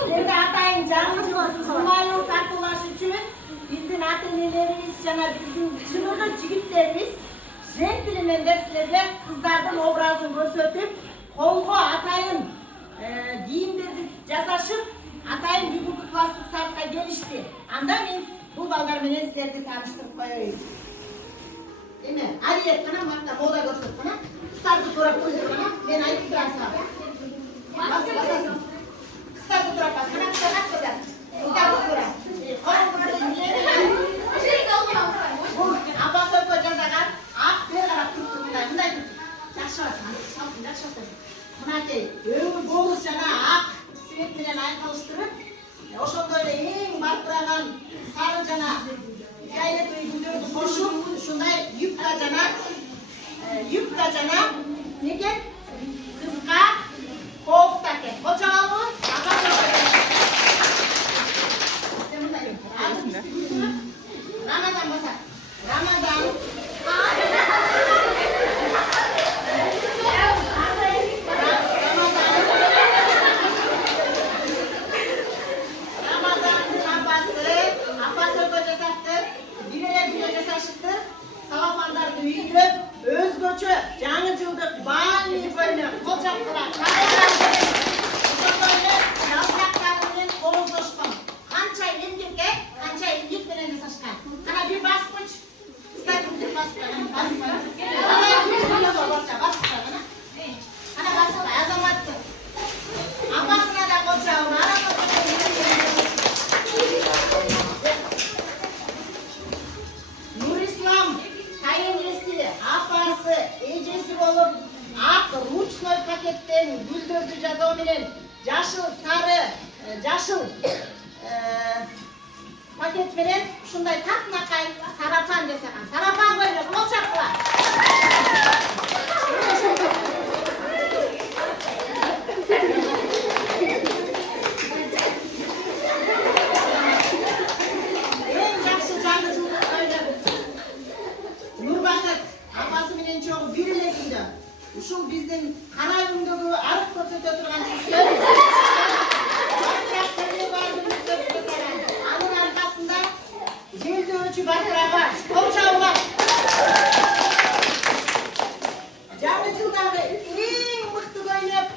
Sizlerge atayın canlı cımayı tartılаш üçün bizden ata-enelerimiz jana bizden çınıgı jigitlerimiz jentlemenler sizlerge kızlardan obrazын көрсөтүp, kolgo atayın kiyimlerdi жасашып, atayın бүгүнкү класстык сабакка келишти. Анда мен бул балдар менен силерди тааныштырып коеюн. Эме, алиет кана макта мода көрсөт кана. Кыздарды турап көрсөт кана. Мен айтып турам сага. Басасың. Кыздарды турап бас. Кана кыздарды көрсөт. Кыздарды турап. Апасы өтө жасаган ак бер карап туруп мындай туруп. Жакшы басың. Шалтын жакшы басың. Мынакей өңү болуш жана ак свет менен айкалыштырып, ошондой эле эң баркыраган сары жана гайрет үйдүндөрдү кошуп, ушундай юбка жана неге кызга кофта экен. Кочалабы? Рамазан баса. Рамазан. Özgöçü, жаңы жылдык баали көйнө, кол жапкыла, ошондой жалпактары менен колоздошкон. Канча эмгекке, канча эмгек менен жасашкан. Кана бир баскыч, статик баскыч, Кана баскыч, азаматсың. Апасына да кол жабын, Нурислам, кайынеси, апасы, эжеси болуп, ак ручной пакеттен гүлдөрдү жасоо менен жашыл, сары, жашыл пакет менен ушундай такнакай сарафан жасаган. Сарафан көйнөк, кол чапкыла. Эң жакшы жаңы жылдык көйнөк. Нурбакыт апасы менен чогуу бир эле күндө ушул биздин кара өңдөгү арык көрсөтө турган кыздар анын аркасында желдөөчү батырага кол жабылат. Жаңы жылдагы эң мыкты көйнөк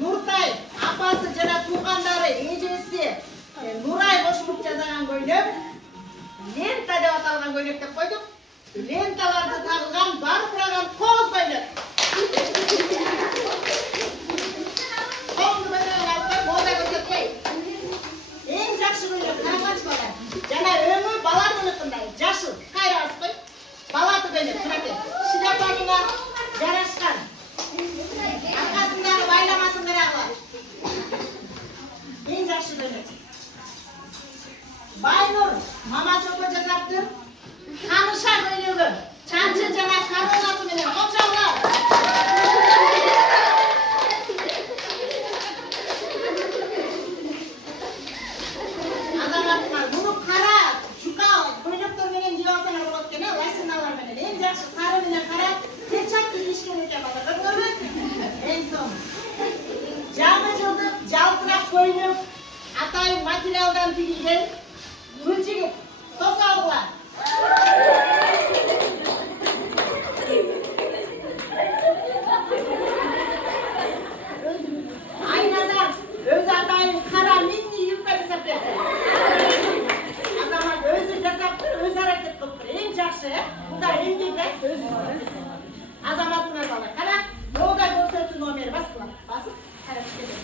Нуртай апасы жана туугандары эжеси Нурай кошулуп жасаган көйнөк. Лента деп аталган көйнөк деп койдук. Ленталарды тагылган баркыраган коз көйнөк. Коңду көйнөгүн алып мода көрсөтпөй. Эң жакшы көйнөк карабачкалар. Жана өңү балатыныкындай жашыл, кайра баспай. Балаты көйнөк мынакей. Шляпасына жарашкан. Аркасындагы байламасын карагыла. Эң жакшы көйнөк. Байнур мамасы өкө жасаптыр. Каныша көйнөгү, чанчы жана коронасы менен кочалган. Азаматтар, муну кара, жука көйнөктөр менен кийип алсаңар болот экен, лосиналар менен. Эң жакшы сары менен кара перчат кийишкен экен бала. Көрдүңөрбү? Эң соң. Жаңы жылдык жалтырак көйнөк, атайын материалдан тигилген гүл жигит, тосалгыла. Айназар өзү атайын кара мини юбка жасап берди. Азамат өзү жасаптыр, өзү аракет кылыптыр. Эң жакшы, бунда эмгек өзү. Азаматыңар бала. Кара, мода көрсөтүү номери баскыла. Басып, карап кетет.